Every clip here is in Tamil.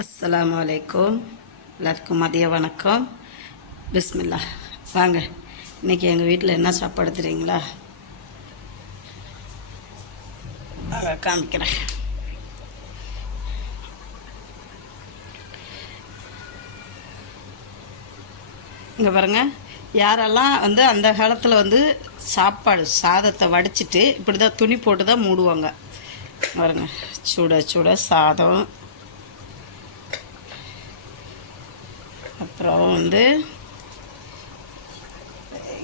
அஸ்ஸலாமு அலைக்கும். எல்லாருக்கும் மதிய வணக்கம். பிஸ்மில்லா. வாங்க, இன்றைக்கி எங்கள் வீட்டில் என்ன சாப்பாடு தெரியுங்களா? காமிக்கிறேன். இங்கே பாருங்கள், யாரெல்லாம் அந்த காலத்தில் சாதத்தை வடிச்சிட்டு இப்படி தான் துணி போட்டு தான் மூடுவாங்க. பாருங்க, சுட சுட சாதம். அப்புறம்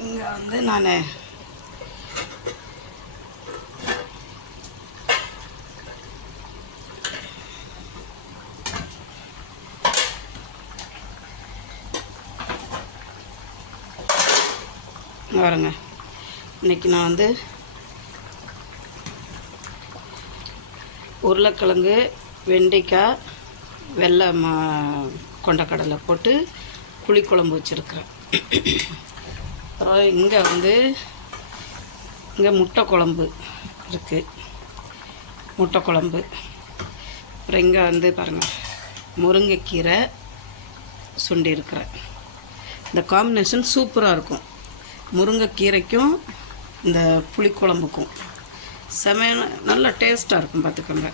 இங்கே நான் பாருங்க, இன்றைக்கி நான் உருளைக்கிழங்கு, வெண்டைக்காய், வெள்ளை கொண்டக்கடலை போட்டு புளிக்குழம்பு வச்சுருக்குறேன். அப்புறம் இங்கே முட்டை குழம்பு இருக்குது. முட்டை குழம்பு. அப்புறம் இங்கே பாருங்கள், முருங்கைக்கீரை சுண்டி இருக்கிறேன். இந்த காம்பினேஷன் சூப்பராக இருக்கும். முருங்கைக்கீரைக்கும் இந்த புளிக்குழம்புக்கும் செமையான நல்ல டேஸ்ட்டாக இருக்கும். பார்த்துக்கோங்க.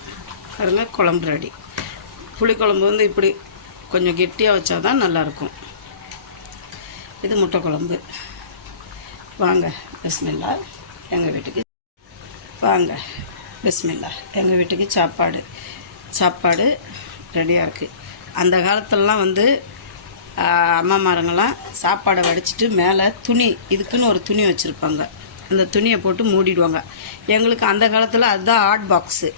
பாருங்க, குழம்பு ரெடி. புளிக்குழம்பு இப்படி கொஞ்சம் கெட்டியாக வச்சா தான் நல்லாயிருக்கும். இது முட்டை குழம்பு. வாங்க, பிஸ்மில்லா. எங்கள் வீட்டுக்கு வாங்க. பிஸ்மில்லா. எங்கள் வீட்டுக்கு சாப்பாடு ரெடியாக இருக்குது. அந்த காலத்துலலாம் அம்மாமாருங்கெல்லாம் சாப்பாடை வடிச்சிட்டு மேலே துணி, இதுக்குன்னு ஒரு துணி வச்சுருப்பாங்க. அந்த துணியை போட்டு மூடிடுவாங்க. எங்களுக்கு அந்த காலத்தில் அதுதான் ஹாட் பாக்ஸு.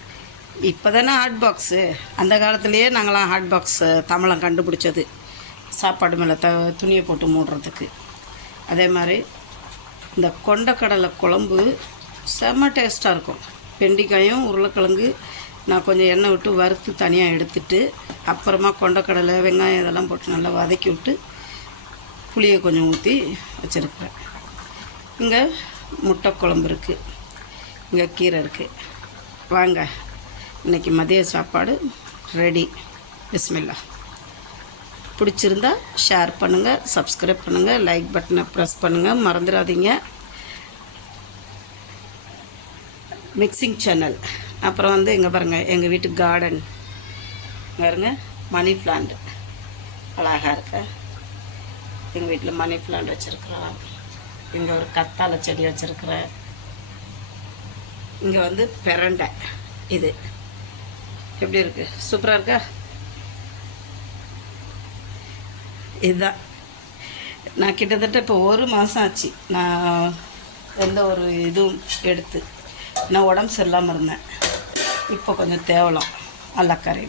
இப்போ தானே ஹாட் பாக்ஸு. அந்த காலத்துலேயே நாங்களாம் ஹாட் பாக்ஸ் தமிழம் கண்டுபிடிச்சது, சாப்பாடு மேலே துணியை போட்டு மூடுறதுக்கு. அதே மாதிரி இந்த கொண்டக்கடலை குழம்பு செம்ம டேஸ்ட்டாக இருக்கும். வெண்டைக்காயும் உருளைக்கிழங்கு நான் கொஞ்சம் எண்ணெய் விட்டு வறுத்து தனியாக எடுத்துட்டு, அப்புறமா கொண்டக்கடலை, வெங்காயம் இதெல்லாம் போட்டு நல்லா வதக்கி விட்டு புளியை கொஞ்சம் ஊற்றி வச்சுருக்குறேன். இங்கே முட்டை குழம்பு இருக்குது. இங்கே கீரை இருக்குது. வாங்க, இன்றைக்கி மதிய சாப்பாடு ரெடி. பிஸ்மில்லா. பிடிச்சிருந்தா ஷேர் பண்ணுங்கள், சப்ஸ்கிரைப் பண்ணுங்கள், லைக் பட்டனை ப்ரெஸ் பண்ணுங்கள், மறந்துடாதீங்க. Mixing channel. அப்புறம் இங்கே பாருங்கள், எங்கள் வீட்டு கார்டன் பாருங்க, மணி பிளான்ட் அழகாக இருக்க. எங்கள் வீட்டில் மணி பிளான்ட் வச்சுருக்குறோம். இங்கே ஒரு கத்தாழை செடி வச்சுருக்குறேன். இங்கே பிரண்டை. இது எப்படி இருக்குது? சூப்பராக இருக்கா? இதுதான். நான் கிட்டத்தட்ட இப்போ 1 மாதம் ஆச்சு நான் எந்த ஒரு இதுவும் எடுத்து. நான் உடம்பு சரியில்லாமல் இருந்தேன். இப்போ கொஞ்சம் தேவலாம் அல்லக்கரை.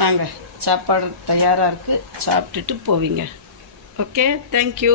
வாங்க, சாப்பாடு தயாராக இருக்குது. சாப்பிட்டுட்டு போவீங்க. Okay, thank you.